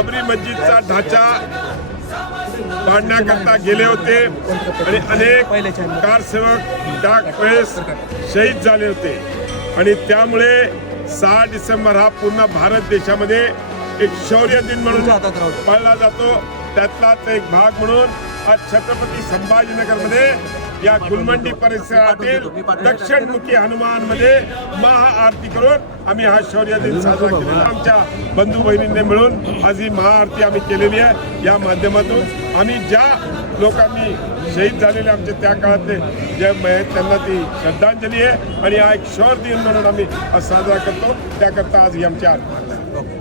बाबरी मस्जिदचा ढाचा पाडण्याकरता गेले होते आणि अनेक कारसेवक त्यावेळेस शहीद झाले होते आणि त्यामुळे 6 डिसेंबर हा पूर्ण भारत देशामध्ये एक शौर्य दिन म्हणून पाळला जातो। त्यातलाच एक भाग म्हणून आज छत्रपती संभाजीनगरमध्ये या गुलमंडी परिसरातील दक्षिणमुखी हनुमान मध्ये महाआरती करून आम्ही हा शौर्य दिन साजरा केला। आमच्या बंधू बहिणींनी मिळून आज ही महाआरती आम्ही केलेली आहे। या माध्यमातून आम्ही ज्या लोकांनी शहीद झालेले आमचे त्या काळातले जे आहेत त्यांना ती श्रद्धांजली आहे आणि हा एक शौर्य दिन म्हणून आम्ही आज साजरा करतो। त्याकरता आज ही आमची आरती आहे।